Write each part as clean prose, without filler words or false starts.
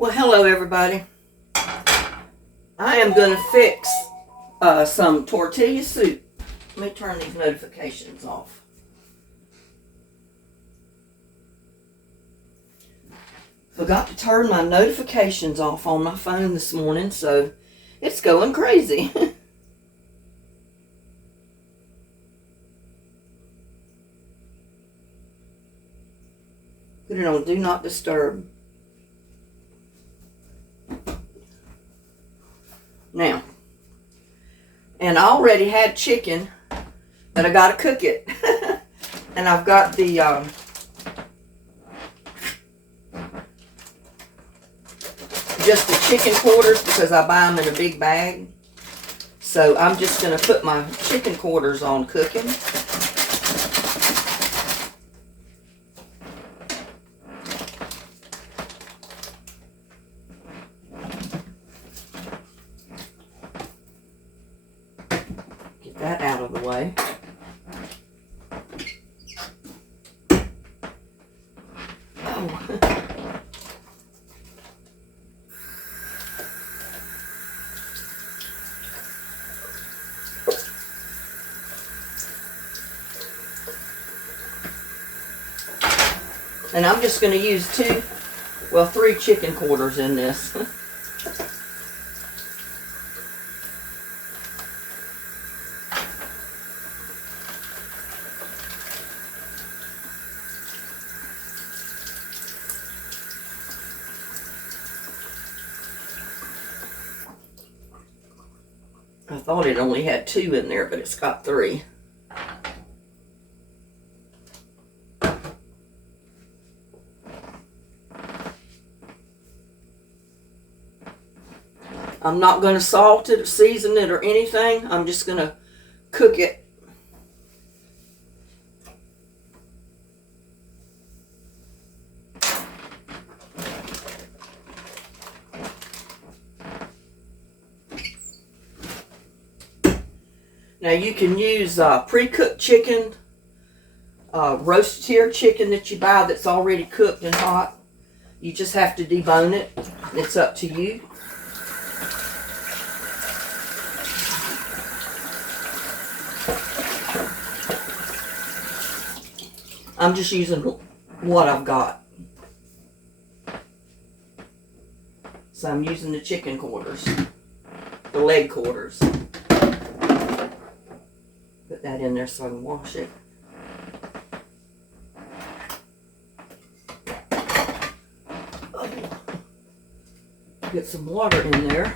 Well, hello everybody. I am going to fix some tortilla soup. Let me turn these notifications off. Forgot to turn my notifications off on my phone this morning, so it's going crazy. Put it on Do Not Disturb. Now, and I already had chicken, but I gotta cook it. And I've got the just the chicken quarters because I buy them in a big bag. So I'm just gonna put my chicken quarters on cooking. That out of the way. Oh. And I'm just going to use 3 chicken quarters in this. I thought it only had 2 in there, but it's got 3. I'm not going to salt it or season it or anything. I'm just going to cook it. Now you can use pre-cooked chicken, roast tier chicken that you buy that's already cooked and hot. You just have to debone it. It's up to you. I'm just using what I've got. So I'm using the chicken quarters, the leg quarters. Put that in there so I can wash it. Oh. Get some water in there.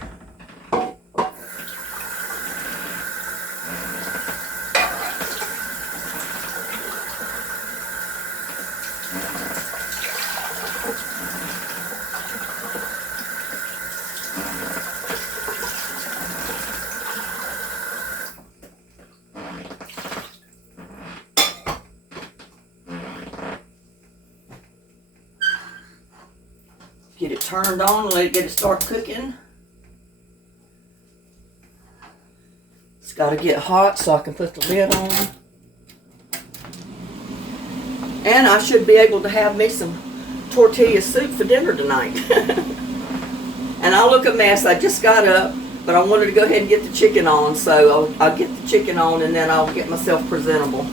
Get it turned on, let it start cooking. It's got to get hot so I can put the lid on. And I should be able to have me some tortilla soup for dinner tonight. And I look a mess. I just got up, but I wanted to go ahead and get the chicken on. So I'll get the chicken on and then I'll get myself presentable.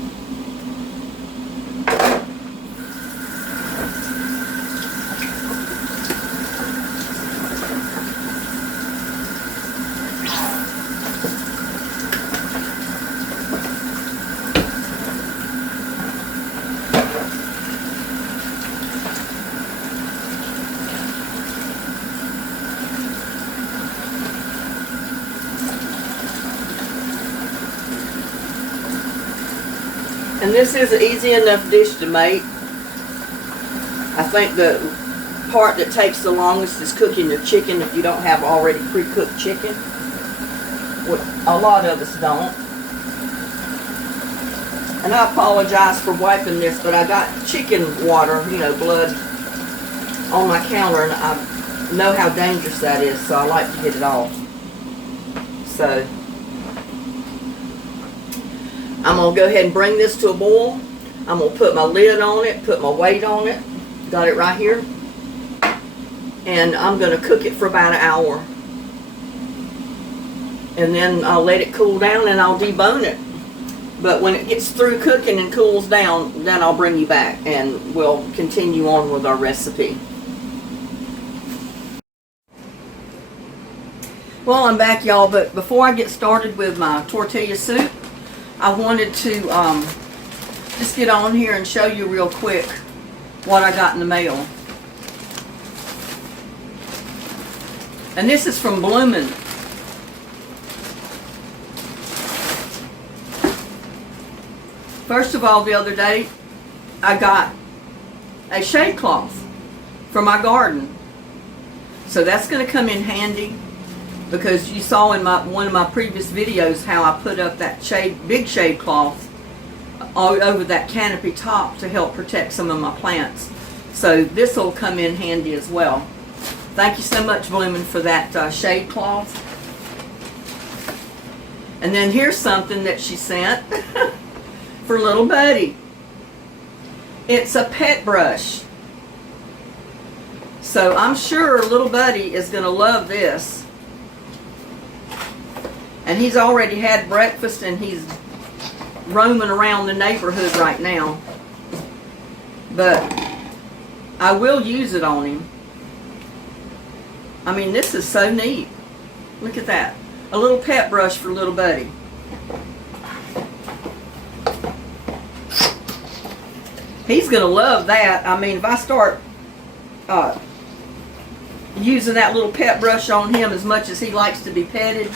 And this is an easy enough dish to make. I think the part that takes the longest is cooking the chicken if you don't have already pre-cooked chicken. A lot of us don't. And I apologize for wiping this, but I got chicken water, blood on my counter, and I know how dangerous that is, so I like to get it off. So I'm going to go ahead and bring this to a boil. I'm going to put my lid on it, put my weight on it. Got it right here. and I'm going to cook it for about an hour. And then I'll let it cool down and I'll debone it. But when it gets through cooking and cools down, then I'll bring you back and we'll continue on with our recipe. Well, I'm back, y'all, but before I get started with my tortilla soup, I wanted to just get on here and show you real quick what I got in the mail. And this is from Bloomin'. First of all, the other day, I got a shade cloth for my garden. So that's going to come in handy, because you saw in one of my previous videos how I put up that big shade cloth all over that canopy top to help protect some of my plants. So this will come in handy as well. Thank you so much, Bloomin', for that shade cloth. And then here's something that she sent for little buddy. It's a pet brush. So I'm sure little buddy is going to love this. And he's already had breakfast and he's roaming around the neighborhood right now. But I will use it on him. I mean, this is so neat. Look at that. A little pet brush for little buddy. He's going to love that. I mean, if I start using that little pet brush on him as much as he likes to be petted,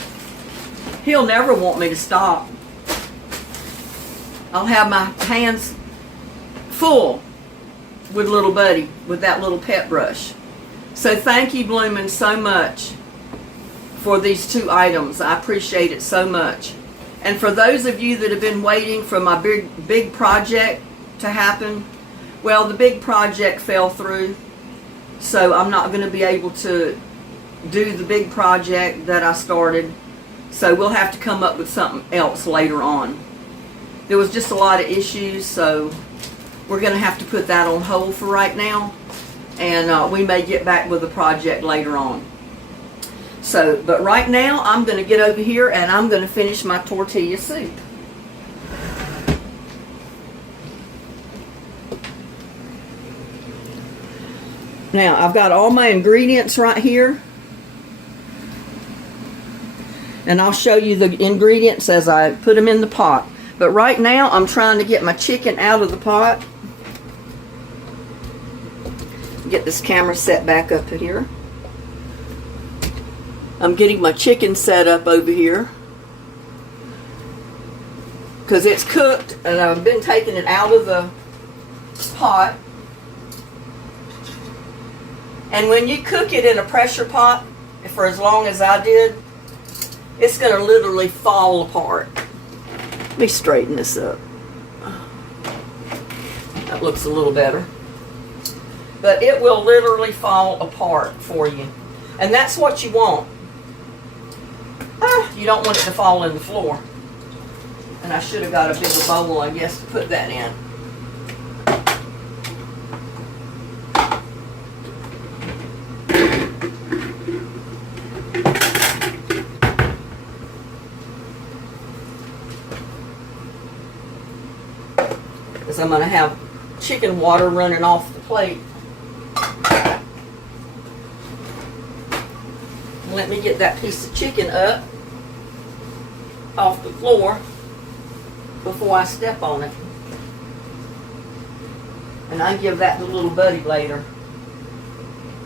he'll never want me to stop. I'll have my hands full with little buddy with that little pet brush. So thank you, Bloomin', so much for these 2 items. I appreciate it so much. And for those of you that have been waiting for my big project to happen, well, the big project fell through, so I'm not going to be able to do the big project that I started. So we'll have to come up with something else later on. There was just a lot of issues, so we're going to have to put that on hold for right now. And we may get back with the project later on. So, but right now, I'm going to get over here and I'm going to finish my tortilla soup. Now, I've got all my ingredients right here. And I'll show you the ingredients as I put them in the pot. But right now, I'm trying to get my chicken out of the pot. Get this camera set back up here. I'm getting my chicken set up over here, because it's cooked and I've been taking it out of the pot. And when you cook it in a pressure pot for as long as I did, it's going to literally fall apart. Let me straighten this up. That looks a little better. But it will literally fall apart for you. And that's what you want. You don't want it to fall in the floor. And I should have got a bigger bowl, I guess, to put that in. Because I'm going to have chicken water running off the plate. Let me get that piece of chicken up off the floor before I step on it. And I give that to little buddy later.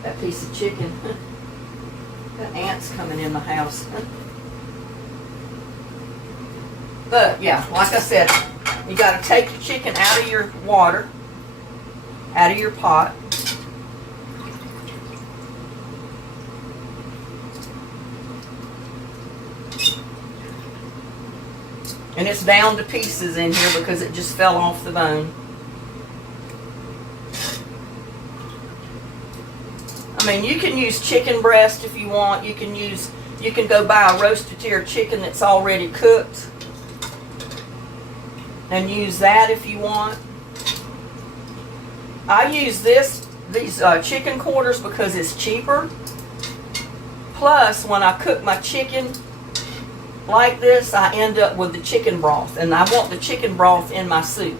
That piece of chicken. Got ants coming in the house. But yeah, like I said, you got to take your chicken out of your water, out of your pot. And it's down to pieces in here because it just fell off the bone. I mean, you can use chicken breast if you want. You can go buy a roasted tier chicken that's already cooked and use that if you want. I use this these chicken quarters because it's cheaper. Plus, when I cook my chicken like this, I end up with the chicken broth, and I want the chicken broth in my soup.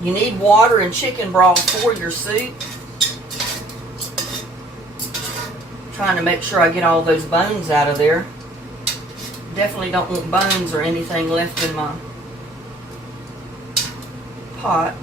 You need water and chicken broth for your soup. Trying to make sure I get all those bones out of there. Definitely don't want bones or anything left in my pot.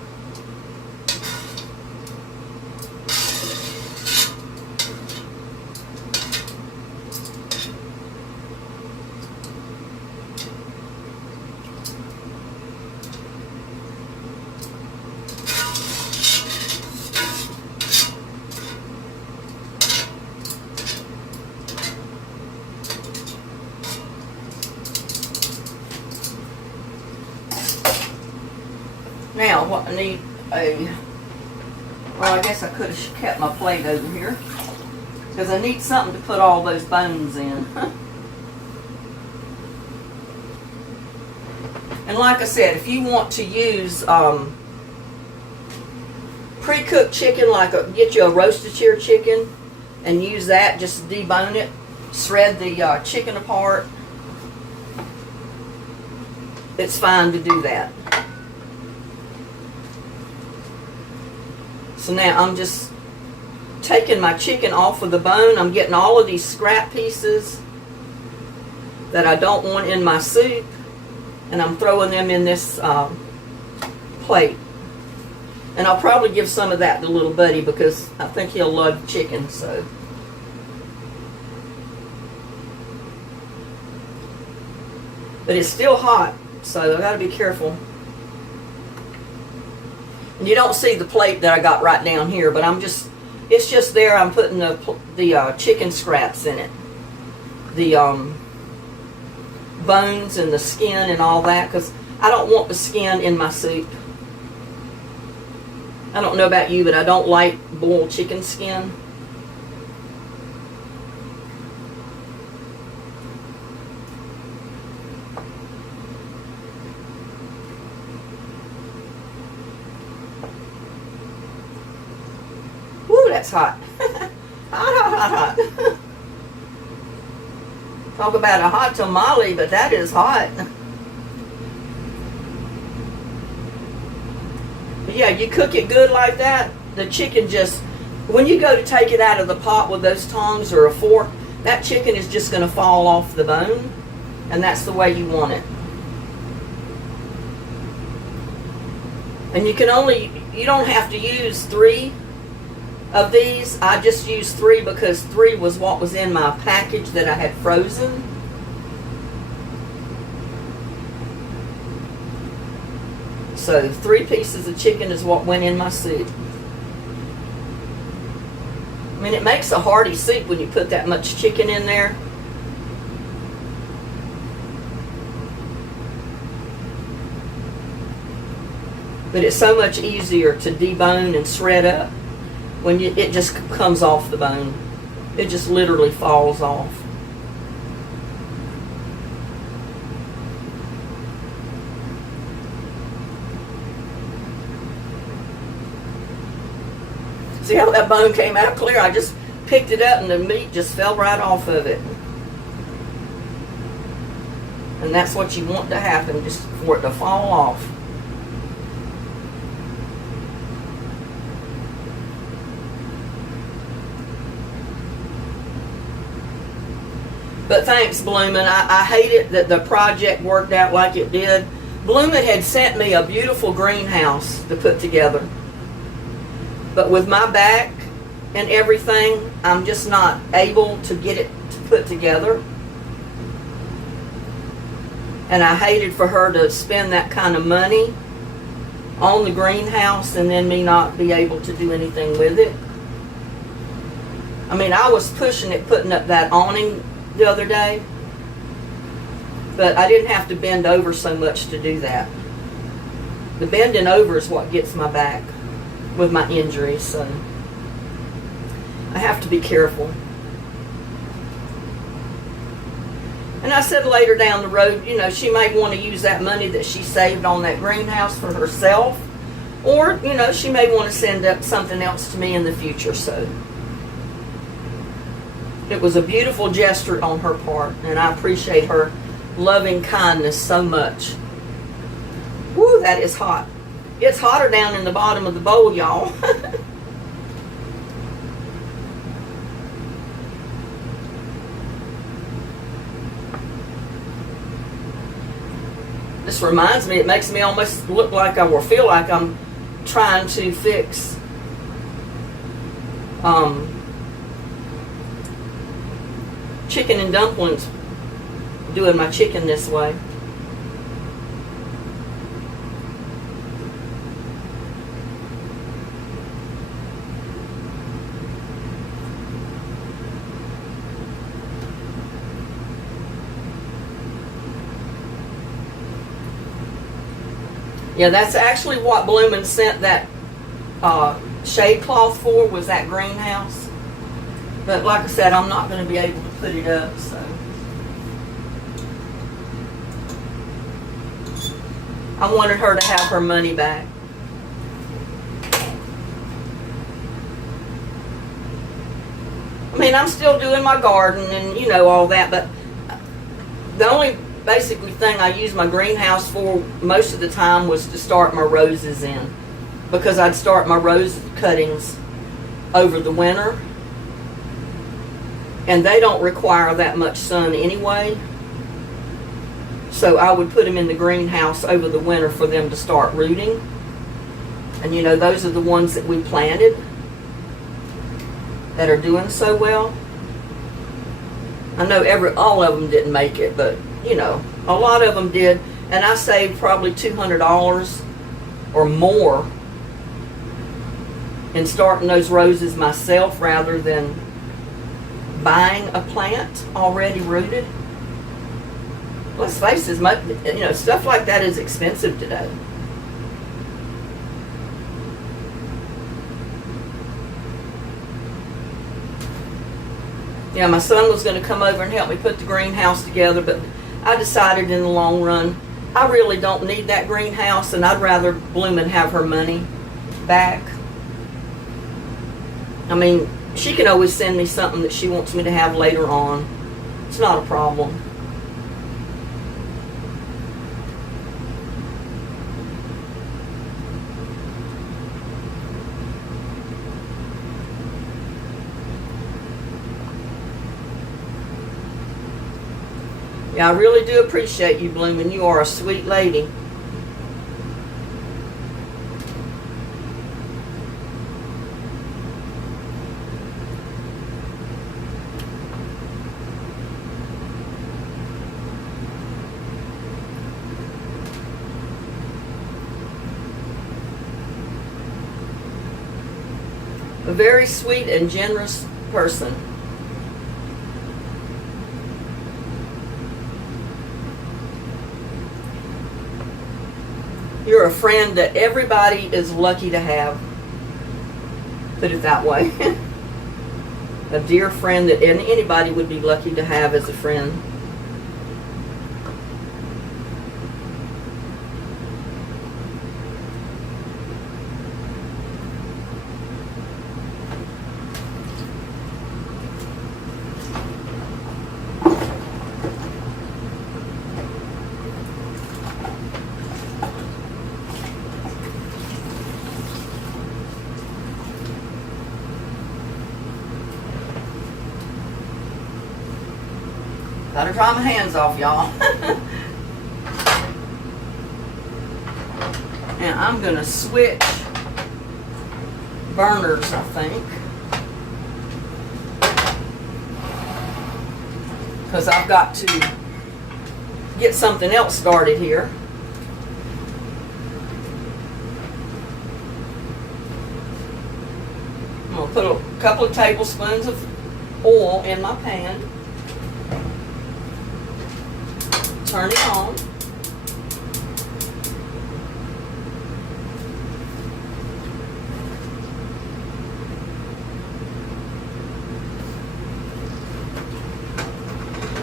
Now, what I need well, I guess I could have kept my plate over here, because I need something to put all those bones in. And like I said, if you want to use pre-cooked chicken, like get you a roasted shire chicken and use that, just debone it, shred the chicken apart, it's fine to do that. So now I'm just taking my chicken off of the bone. I'm getting all of these scrap pieces that I don't want in my soup, and I'm throwing them in this plate. And I'll probably give some of that to little buddy because I think he'll love chicken. So, but it's still hot, so I got to be careful. And you don't see the plate that I got right down here, but it's just there. I'm putting the chicken scraps in it. The bones and the skin and all that, because I don't want the skin in my soup. I don't know about you, but I don't like boiled chicken skin. That's hot. hot. Talk about a hot tamale, but that is hot. But yeah, you cook it good like that, the chicken just, when you go to take it out of the pot with those tongs or a fork, that chicken is just going to fall off the bone, and that's the way you want it. And you don't have to use 3 of these. I just used 3 because 3 was what was in my package that I had frozen. So 3 pieces of chicken is what went in my soup. I mean, it makes a hearty soup when you put that much chicken in there. But it's so much easier to debone and shred up when it just comes off the bone. It just literally falls off. See how that bone came out clear? I just picked it up and the meat just fell right off of it. And that's what you want to happen, just for it to fall off. But thanks, Bloomin'. I hate it that the project worked out like it did. Bloomin' had sent me a beautiful greenhouse to put together. But with my back and everything, I'm just not able to get it to put together. And I hated for her to spend that kind of money on the greenhouse and then me not be able to do anything with it. I mean, I was pushing it, putting up that awning the other day, but I didn't have to bend over so much to do that. The bending over is what gets my back with my injuries, so I have to be careful. And I said later down the road, you know, she may want to use that money that she saved on that greenhouse for herself. Or, you know, she may want to send up something else to me in the future. So it was a beautiful gesture on her part. And I appreciate her loving kindness so much. Woo, that is hot. It's hotter down in the bottom of the bowl, y'all. This reminds me, it makes me almost look like or feel like I'm trying to fix chicken and dumplings, doing my chicken this way. Yeah, that's actually what Bloomin' sent that shade cloth for, was that greenhouse. But like I said, I'm not going to be able to put it up, so. I wanted her to have her money back. I mean, I'm still doing my garden and, you know, all that, but the only basically thing I used my greenhouse for most of the time was to start my roses in, because I'd start my rose cuttings over the winter, and they don't require that much sun anyway, so I would put them in the greenhouse over the winter for them to start rooting. And you know, those are the ones that we planted that are doing so well. I know all of them didn't make it, but you know, a lot of them did, and I saved probably $200 or more in starting those roses myself rather than buying a plant already rooted. Let's face it, you know, stuff like that is expensive today. Yeah, my son was going to come over and help me put the greenhouse together, but I decided in the long run, I really don't need that greenhouse, and I'd rather Bloomin' have her money back. I mean, she can always send me something that she wants me to have later on. It's not a problem. Yeah, I really do appreciate you, Bloomin'. You are a sweet lady. A very sweet and generous person. You're a friend that everybody is lucky to have. Put it that way. A dear friend that anybody would be lucky to have as a friend. Gotta dry my hands off, y'all. And I'm gonna switch burners, I think, because I've got to get something else started here. I'm gonna put a couple of tablespoons of oil in my pan. Turn it on.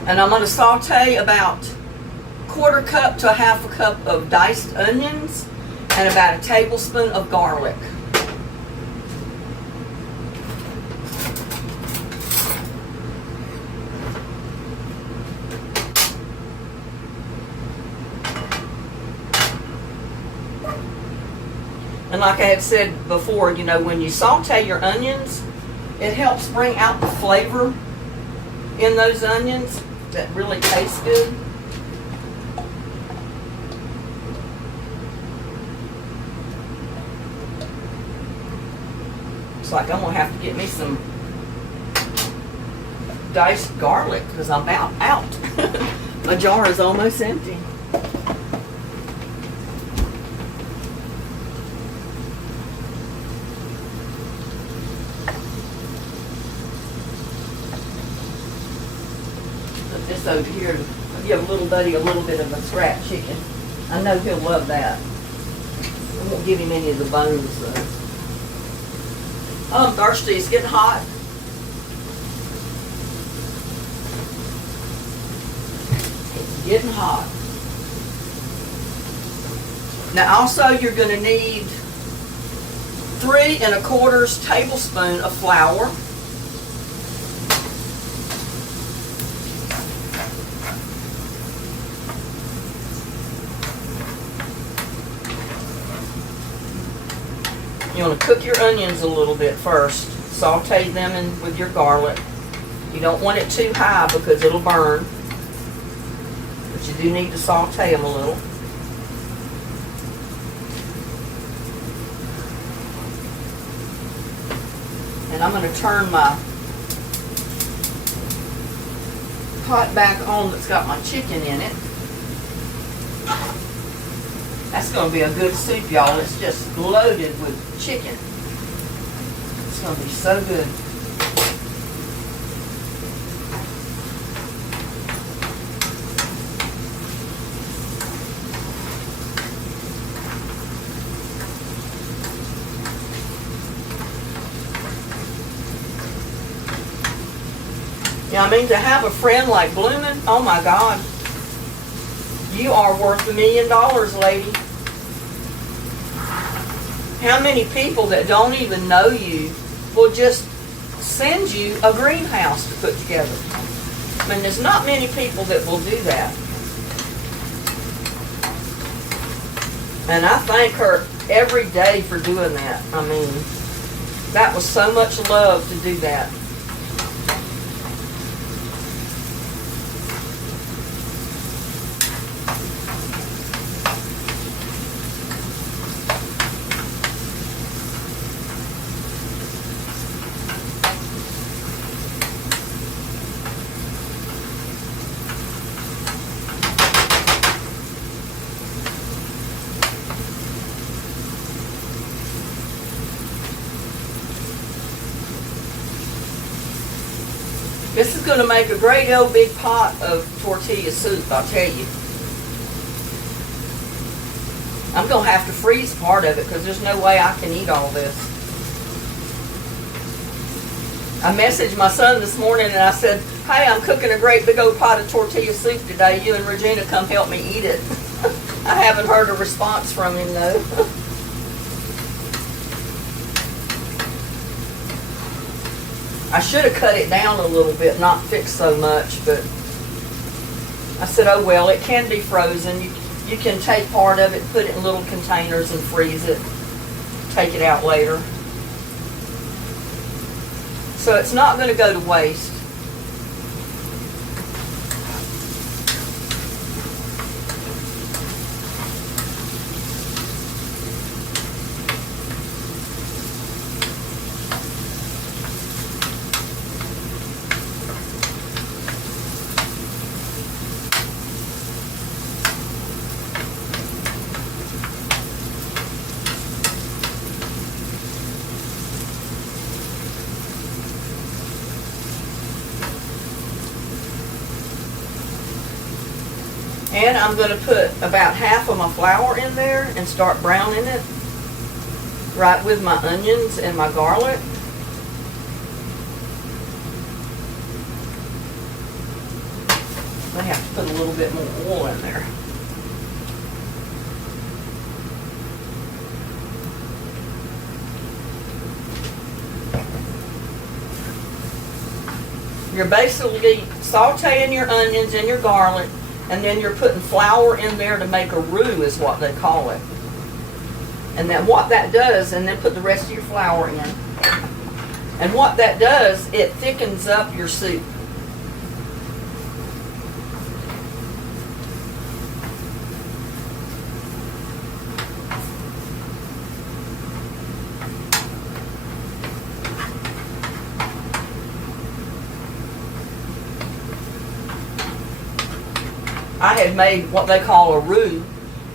And I'm going to saute about 1/4 cup to 1/2 cup of diced onions and about a tablespoon of garlic. And like I had said before, you know, when you saute your onions, it helps bring out the flavor in those onions that really tastes good. It's like I'm going to have to get me some diced garlic because I'm about out. My jar is almost empty. This over here, I'll give little buddy a little bit of a scrap chicken. I know he'll love that. I won't give him any of the bones though. Oh, I'm thirsty. It's getting hot. It's getting hot. Now also you're going to need 3 1/4 tablespoons of flour. You want to cook your onions a little bit first. Saute them in with your garlic. You don't want it too high because it'll burn. But you do need to saute them a little. And I'm going to turn my pot back on that's got my chicken in it. That's going to be a good soup, y'all. It's just loaded with chicken. It's going to be so good. Yeah, I mean, to have a friend like Bloomin', oh my God. You are worth $1 million, lady. How many people that don't even know you will just send you a greenhouse to put together? I mean, there's not many people that will do that. And I thank her every day for doing that. I mean, that was so much love to do that. This is going to make a great old big pot of tortilla soup, I'll tell you. I'm going to have to freeze part of it because there's no way I can eat all this. I messaged my son this morning and I said, hey, I'm cooking a great big old pot of tortilla soup today. You and Regina come help me eat it. I haven't heard a response from him though. I should have cut it down a little bit, not fix so much, but I said, oh well, it can be frozen. You can take part of it, put it in little containers and freeze it. Take it out later. So it's not going to go to waste. And I'm going to put about half of my flour in there and start browning it right with my onions and my garlic. I have to put a little bit more oil in there. You're basically sauteing your onions and your garlic, and then you're putting flour in there to make a roux, is what they call it. And then what that does, and then put the rest of your flour in. And what that does, it thickens up your soup. I had made what they call a roux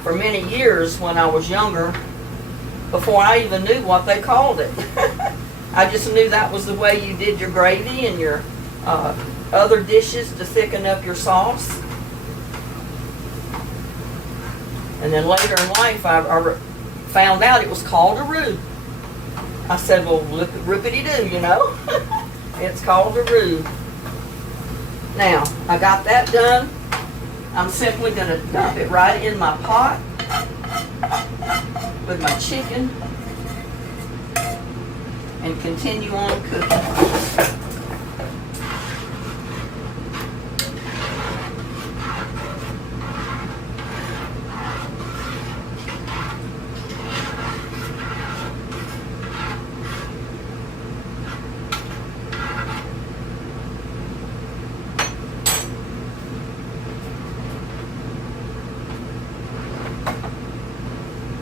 for many years when I was younger, before I even knew what they called it. I just knew that was the way you did your gravy and your other dishes to thicken up your sauce. And then later in life, I found out it was called a roux. I said, well, look, rippity-doo, you know. It's called a roux. Now, I got that done. I'm simply going to dump it right in my pot with my chicken and continue on cooking.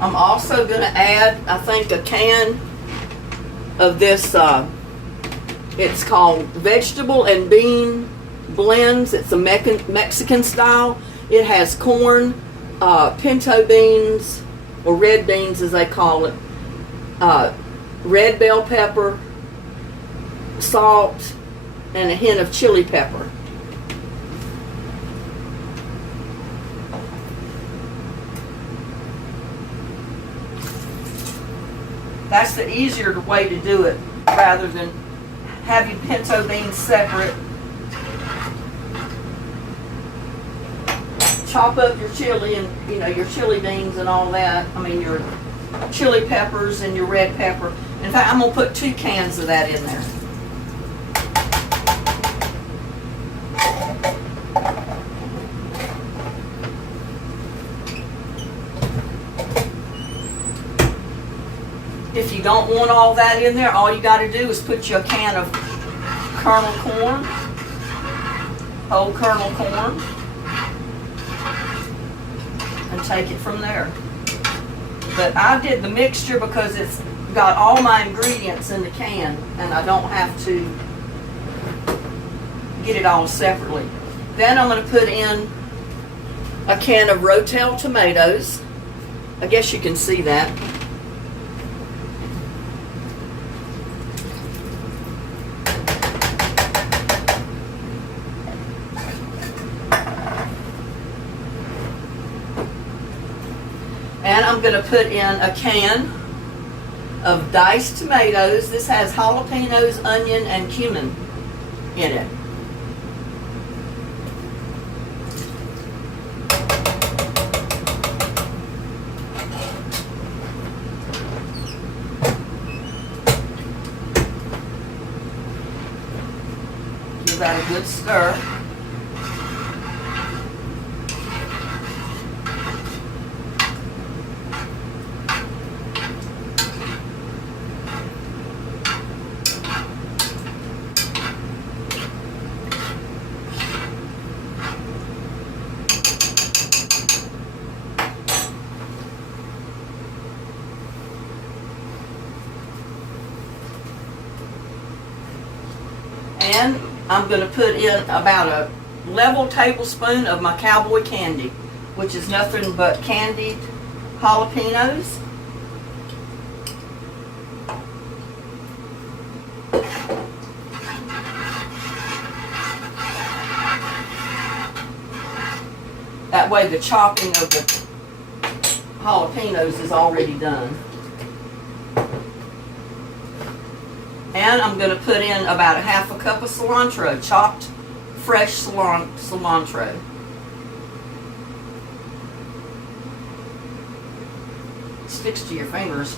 I'm also going to add, I think, a can of this, it's called vegetable and bean blends. It's a Mexican style. It has corn, pinto beans, or red beans as they call it, red bell pepper, salt, and a hint of chili pepper. That's the easier way to do it, rather than having pinto beans separate. Chop up your chili and, you know, your chili beans and all that. I mean, your chili peppers and your red pepper. In fact, I'm going to put 2 cans of that in there. If you don't want all that in there, all you got to do is put you a can of kernel corn, whole kernel corn, and take it from there. But I did the mixture because it's got all my ingredients in the can, and I don't have to get it all separately. Then I'm going to put in a can of Rotel tomatoes. I guess you can see that. And I'm going to put in a can of diced tomatoes. This has jalapenos, onion, and cumin in it. Give that a good stir. And I'm going to put in about a level tablespoon of my cowboy candy, which is nothing but candied jalapenos. That way the chopping of the jalapenos is already done. And I'm going to put in about a half a cup of cilantro, chopped fresh cilantro. It sticks to your fingers.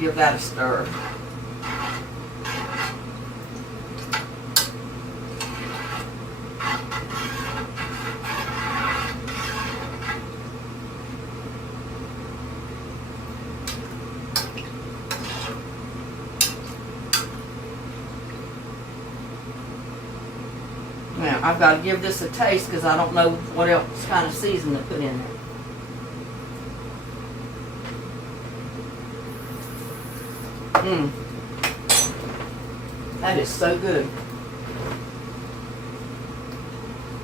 Give that a stir. Now, I've got to give this a taste because I don't know what else kind of season to put in there. That is so good.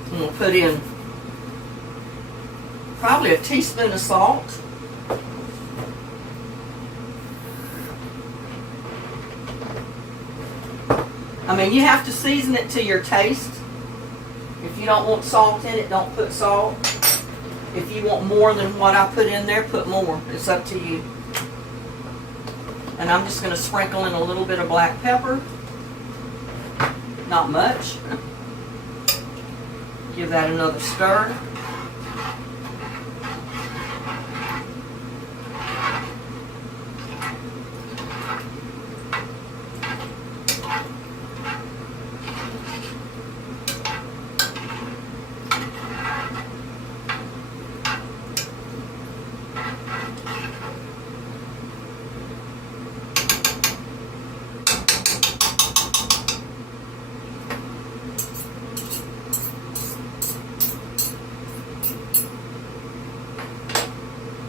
I'm going to put in probably a teaspoon of salt. I mean, you have to season it to your taste. If you don't want salt in it, don't put salt. If you want more than what I put in there, put more. It's up to you. And I'm just going to sprinkle in a little bit of black pepper. Not much. Give that another stir.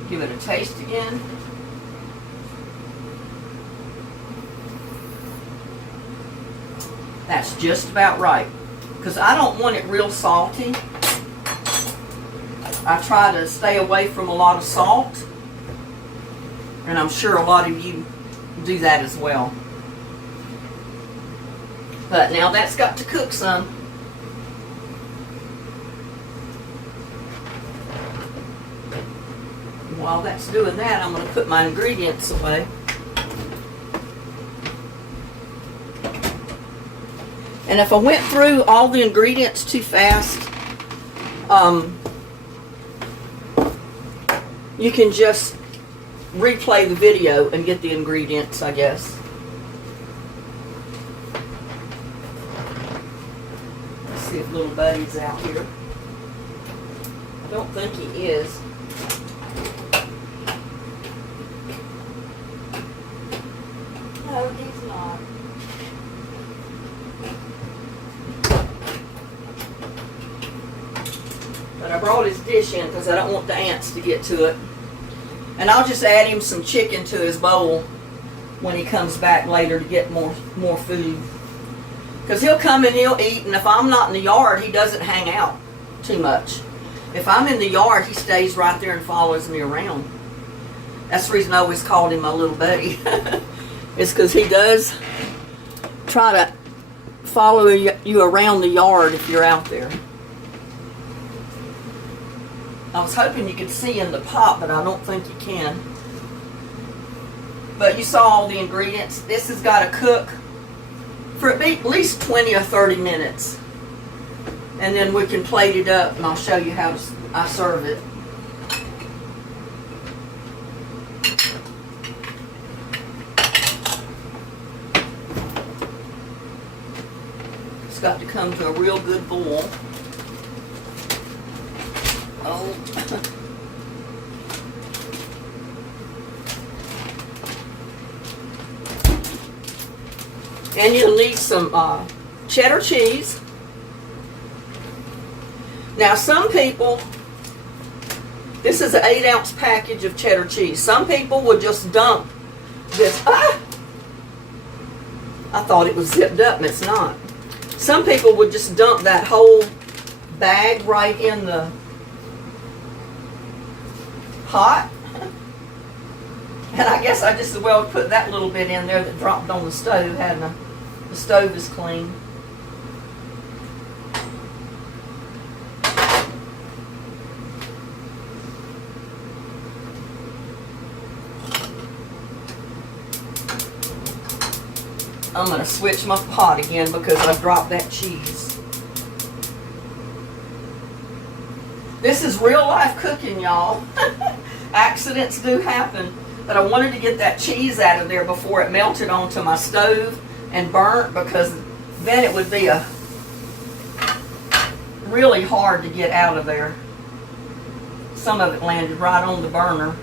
Give it a taste again. That's just about right. Because I don't want it real salty. I try to stay away from a lot of salt. And I'm sure a lot of you do that as well. But now that's got to cook some. While that's doing that, I'm going to put my ingredients away. And if I went through all the ingredients too fast, you can just replay the video and get the ingredients, I guess. Let's see if little buddy's out here. I don't think he is. No, he's not. But I brought his dish in because I don't want the ants to get to it. And I'll just add him some chicken to his bowl when he comes back later to get more food. Because he'll come and he'll eat, and if I'm not in the yard, he doesn't hang out too much. If I'm in the yard, he stays right there and follows me around. That's the reason I always called him my little buddy. It's because he does try to follow you around the yard if you're out there. I was hoping you could see in the pot, but I don't think you can. But you saw all the ingredients. This has got to cook for at least 20 or 30 minutes. And then we can plate it up, and I'll show you how I serve it. It's got to come to a real good boil. Oh. And you'll need some cheddar cheese. Now some people, this is an 8-ounce package of cheddar cheese. Some people would just dump this. I thought it was zipped up and it's not. Some people would just dump that whole bag right in the pot. And I guess I just as well put that little bit in there that dropped on the stove, hadn't I? The stove is clean. I'm going to switch my pot again because I dropped that cheese. This is real life cooking, y'all. Accidents do happen. But I wanted to get that cheese out of there before it melted onto my stove and burnt, because then it would be really hard to get out of there. Some of it landed right on the burner.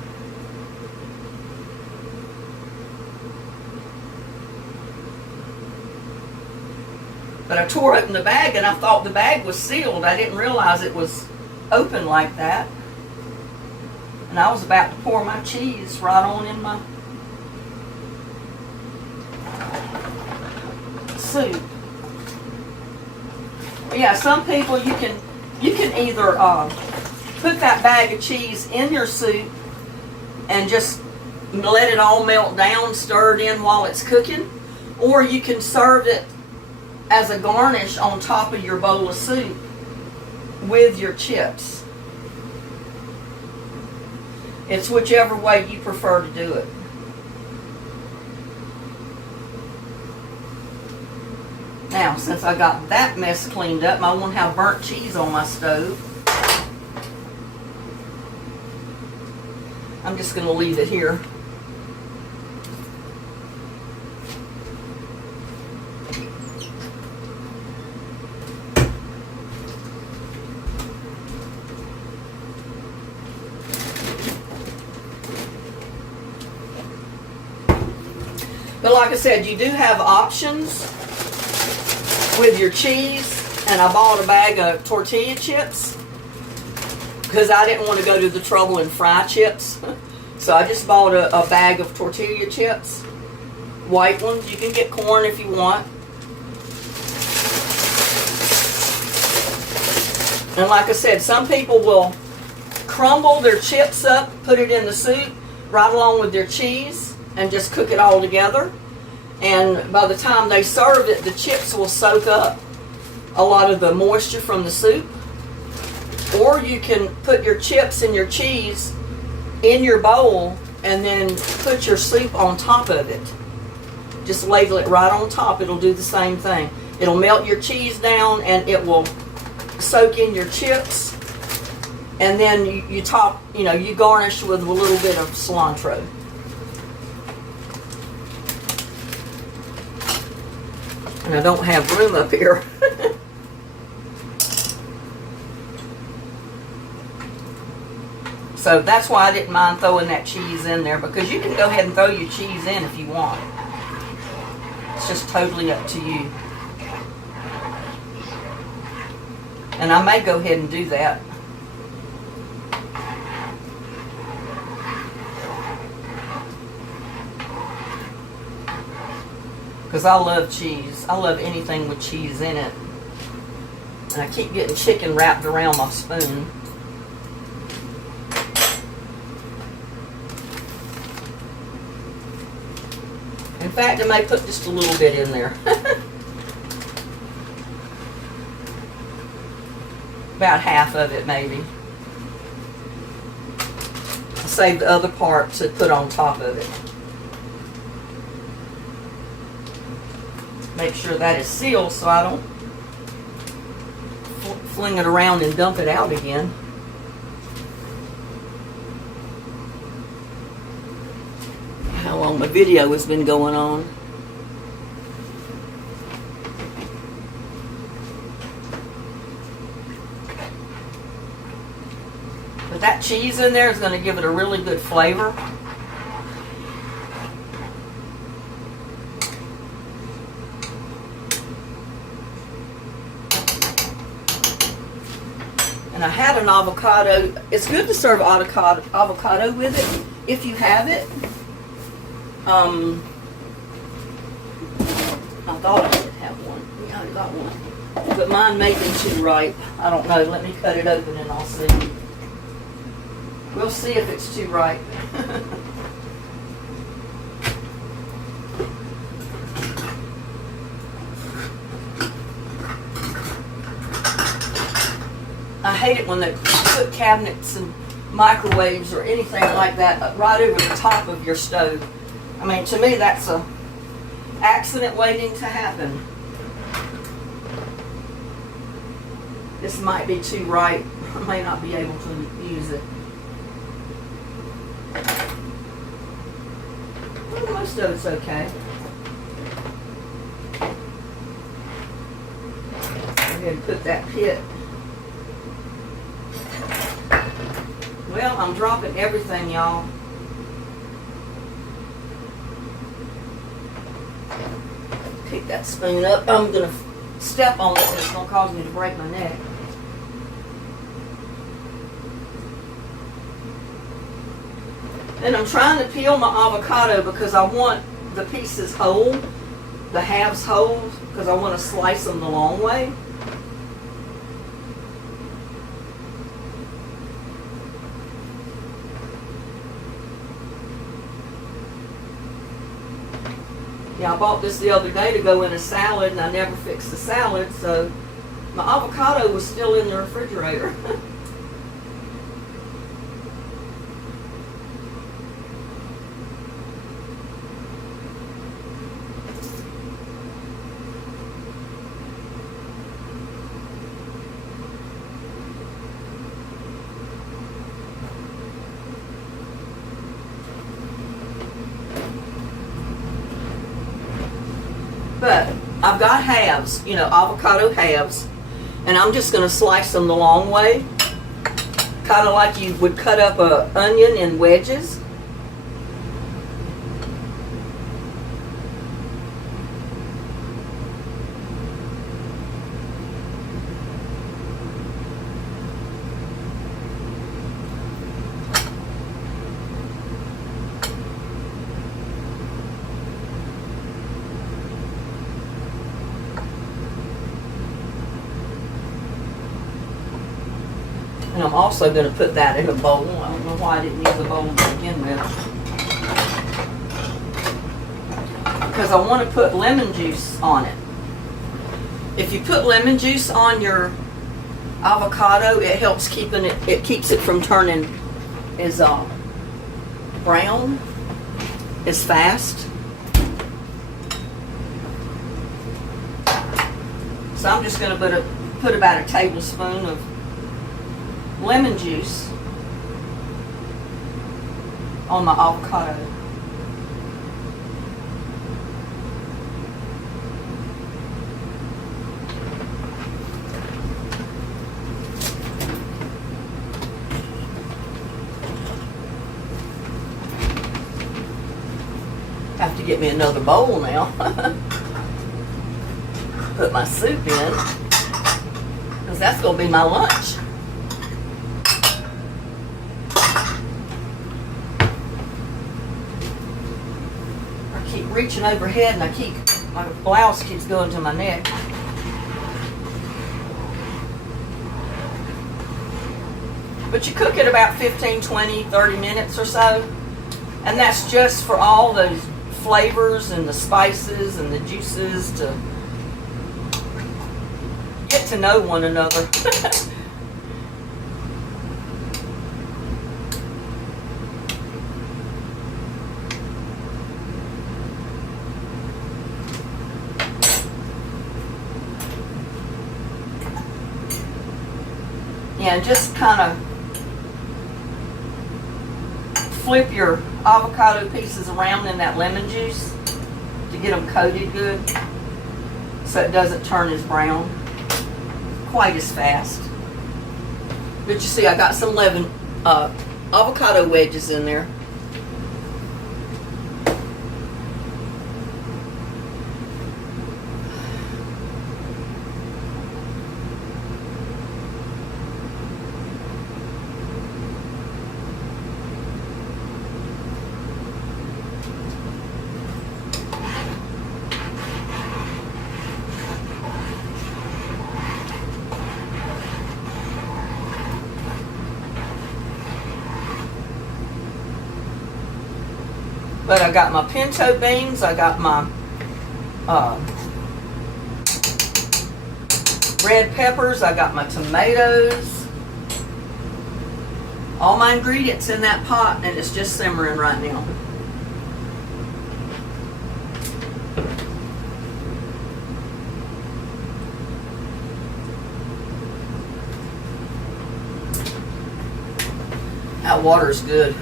But I tore open the bag and I thought the bag was sealed. I didn't realize it was open like that. And I was about to pour my cheese right on in my soup. But yeah, some people you can either put that bag of cheese in your soup and just let it all melt down, stir it in while it's cooking, or you can serve it as a garnish on top of your bowl of soup with your chips. It's whichever way you prefer to do it. Now, since I got that mess cleaned up, I won't have burnt cheese on my stove. I'm just going to leave it here. But like I said, you do have options with your cheese. And I bought a bag of tortilla chips because I didn't want to go to the trouble and fry chips. So I just bought a bag of tortilla chips. White ones. You can get corn if you want. And like I said, some people will crumble their chips up, put it in the soup right along with their cheese, and just cook it all together. And by the time they serve it, the chips will soak up a lot of the moisture from the soup. Or you can put your chips and your cheese in your bowl and then put your soup on top of it. Just ladle it right on top. It'll do the same thing. It'll melt your cheese down and it will soak in your chips. And then you garnish with a little bit of cilantro. And I don't have room up here. So that's why I didn't mind throwing that cheese in there, because you can go ahead and throw your cheese in if you want. It's just totally up to you. And I may go ahead and do that. Because I love cheese. I love anything with cheese in it. And I keep getting chicken wrapped around my spoon. In fact, I may put just a little bit in there. About half of it, maybe. I'll save the other part to put on top of it. Make sure that is sealed so I don't fling it around and dump it out again. How long my video has been going on. But that cheese in there is going to give it a really good flavor. And I had an avocado. It's good to serve avocado with it if you have it. I thought I did have one. Yeah, I got one. But mine may be too ripe. I don't know. Let me cut it open and I'll see. We'll see if it's too ripe. I hate it when they put cabinets and microwaves or anything like that right over the top of your stove. I mean, to me, that's accident waiting to happen. This might be too ripe. I may not be able to use it. Well, most of it's okay. Go ahead and put that pit. Well, I'm dropping everything, y'all. Pick that spoon up. I'm going to step on it and it's going to cause me to break my neck. And I'm trying to peel my avocado because I want the pieces whole, the halves whole, because I want to slice them the long way. Yeah, I bought this the other day to go in a salad, and I never fixed the salad, so my avocado was still in the refrigerator. But I've got halves, you know, avocado halves, and I'm just going to slice them the long way, kind of like you would cut up an onion in wedges. And I'm also going to put that in a bowl. I don't know why I didn't use a bowl to begin with. Because I want to put lemon juice on it. If you put lemon juice on your avocado, it helps keeping it, it keeps it from turning as brown as fast. So I'm just going to put about a tablespoon of lemon juice on my avocado. Have to get me another bowl now. Put my soup in, because that's going to be my lunch. Reaching overhead and my blouse keeps going to my neck. But you cook it about 15, 20, 30 minutes or so. And that's just for all those flavors and the spices and the juices to get to know one another. And just kind of flip your avocado pieces around in that lemon juice to get them coated good so it doesn't turn as brown quite as fast. But you see, I got some avocado wedges in there. But I got my pinto beans, I got my red peppers, I got my tomatoes. All my ingredients in that pot, and it's just simmering right now. water is good.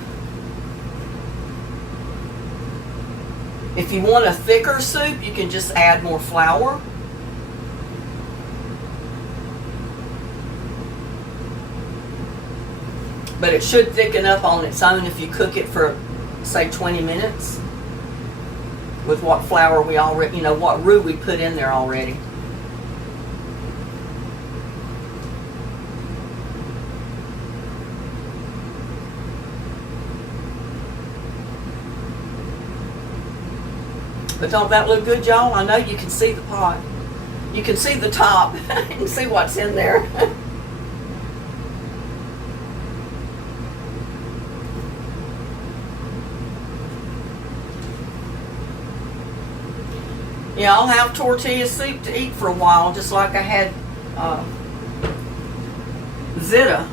If you want a thicker soup, you can just add more flour. But it should thicken up on its own if you cook it for, say, 20 minutes with what flour we already, what roux we put in there already. But don't that look good, y'all? I know you can see the pot. You can see the top. You can see what's in there. Yeah, I'll have tortilla soup to eat for a while, just like I had Zita.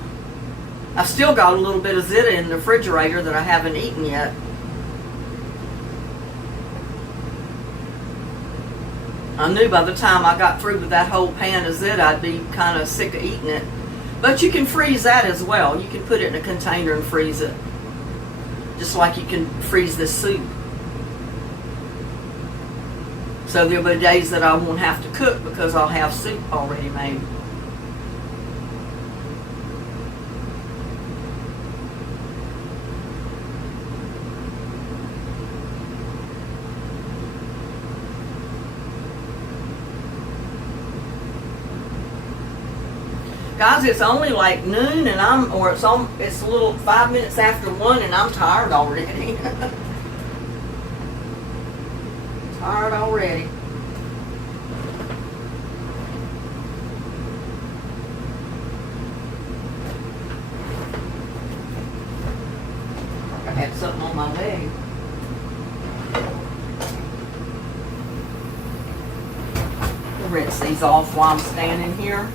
I've still got a little bit of Zita in the refrigerator that I haven't eaten yet. I knew by the time I got through with that whole pan of Zita, I'd be kind of sick of eating it. But you can freeze that as well. You can put it in a container and freeze it. Just like you can freeze this soup. So there'll be days that I won't have to cook because I'll have soup already made. Guys, it's only like noon and it's a little 5 minutes after 1 and I'm tired already. Tired already. I had something on my leg. I'll rinse these off while I'm standing here.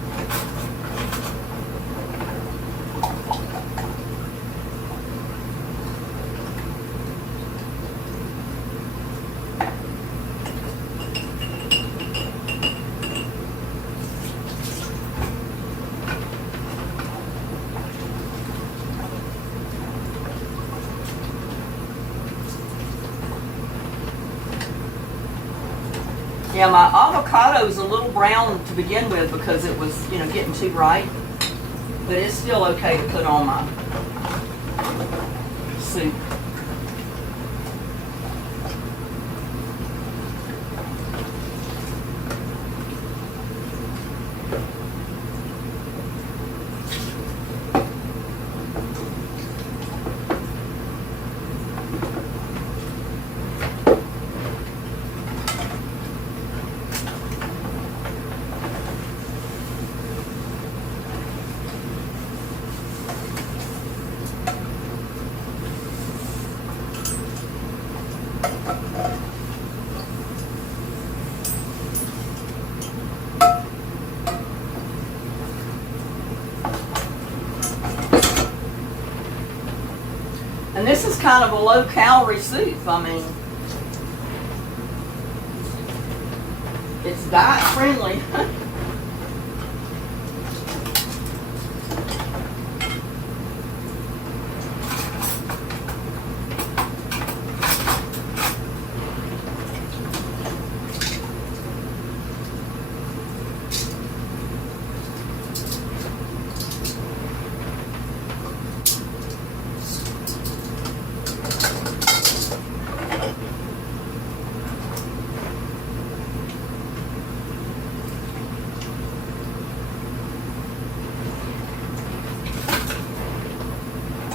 Yeah, my avocado's a little brown to begin with because it was, getting too ripe. But it's still okay to put on my soup. And this is kind of a low-calorie soup. I mean, it's diet-friendly.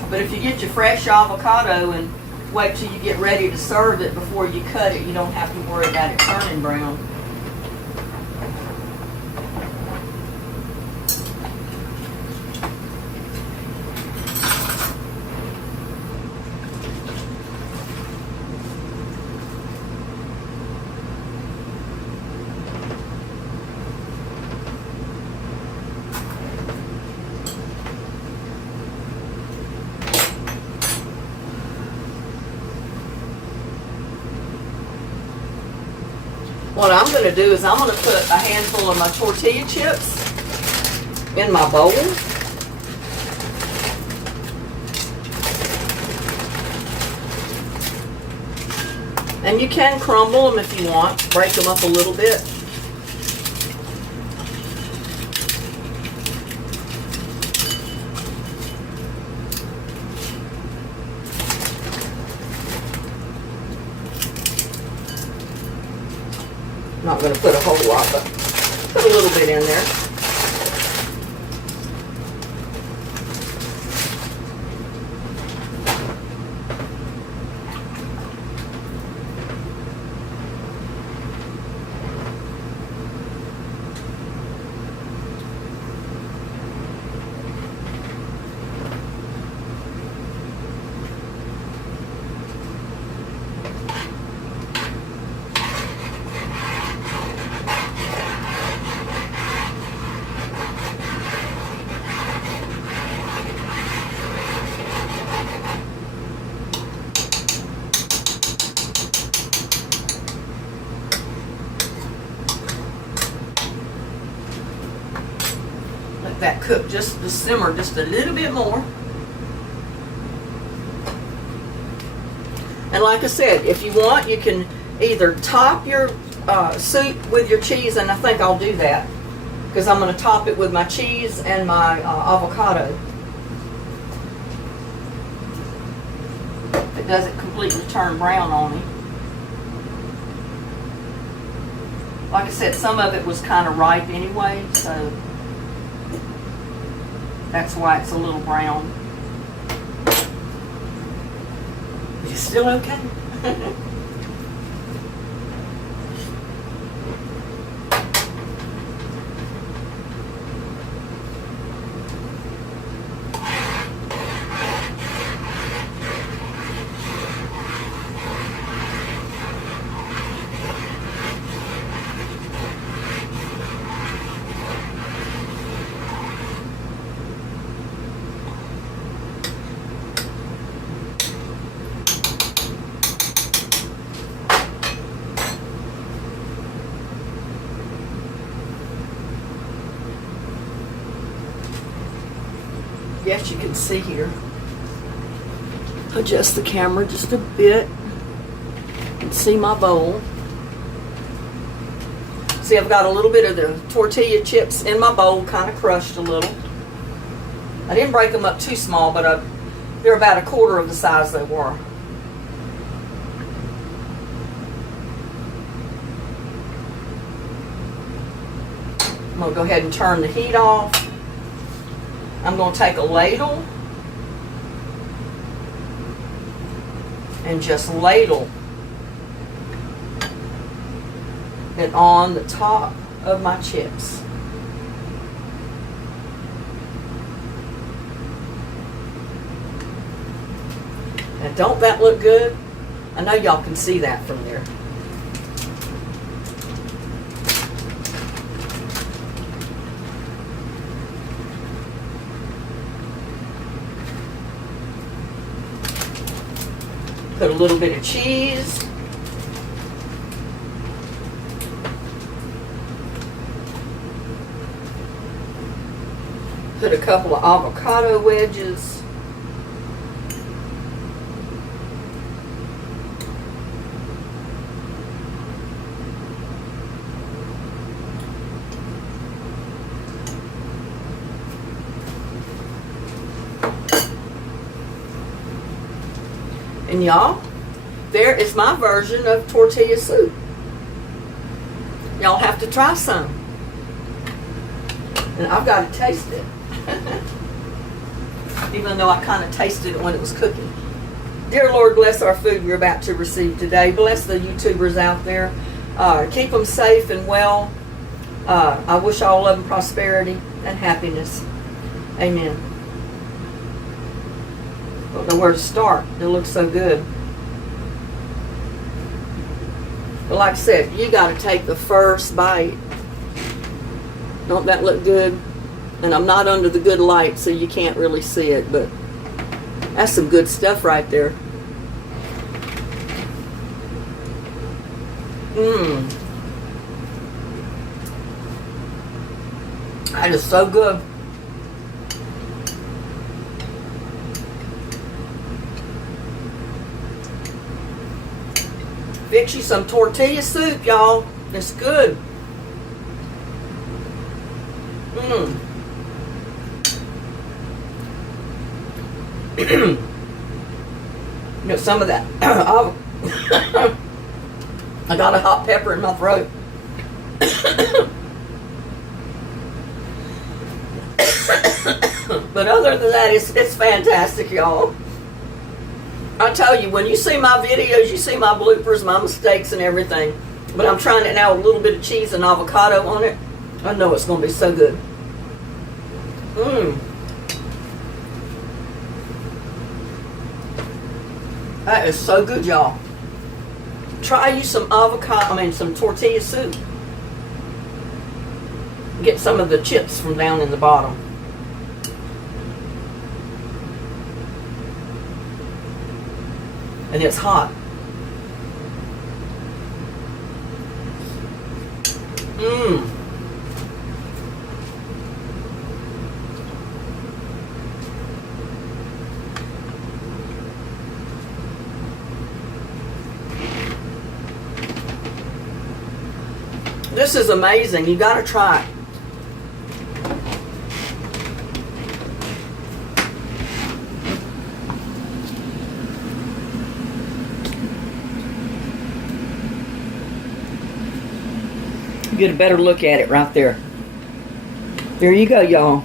But if you get your fresh avocado and wait till you get ready to serve it before you cut it, you don't have to worry about it turning brown. What I'm going to do is I'm going to put a handful of my tortilla chips in my bowl. And you can crumble them if you want, break them up a little bit. I'm not going to put a whole lot, but put a little bit in there. That cook just to simmer just a little bit more. And like I said, if you want, you can either top your soup with your cheese, and I think I'll do that because I'm going to top it with my cheese and my avocado. If it doesn't completely turn brown on me. Like I said, some of it was kind of ripe anyway, so that's why it's a little brown. It's still okay. Yes, you can see here. Adjust the camera just a bit and see my bowl. See, I've got a little bit of the tortilla chips in my bowl, kind of crushed a little. I didn't break them up too small, but they're about a quarter of the size they were. I'm going to go ahead and turn the heat off. I'm going to take a ladle and just ladle it on the top of my chips. Now, don't that look good? I know y'all can see that from there. Put a little bit of cheese. Put a couple of avocado wedges. And y'all, there is my version of tortilla soup. Y'all have to try some. And I've got to taste it. Even though I kind of tasted it when it was cooking. Dear Lord, bless our food we're about to receive today. Bless the YouTubers out there. Keep them safe and well. I wish all of them prosperity and happiness. Amen. Don't know where to start. It looks so good. But like I said, you got to take the first bite. Don't that look good? And I'm not under the good light, so you can't really see it, but that's some good stuff right there. That is so good. Get you some tortilla soup, y'all. It's good. Get some of that. I got a hot pepper in my throat. But other than that, it's fantastic, y'all. I tell you, when you see my videos, you see my bloopers, my mistakes, and everything. But I'm trying it now with a little bit of cheese and avocado on it. I know it's going to be so good. That is so good, y'all. Try you some some tortilla soup. Get some of the chips from down in the bottom. And it's hot. This is amazing. You got to try it. Get a better look at it right there. There you go, y'all.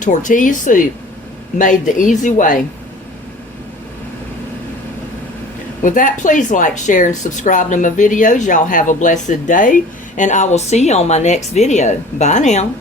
Tortilla soup made the easy way. With that, please like, share, and subscribe to my videos. Y'all have a blessed day, and I will see you on my next video. Bye now.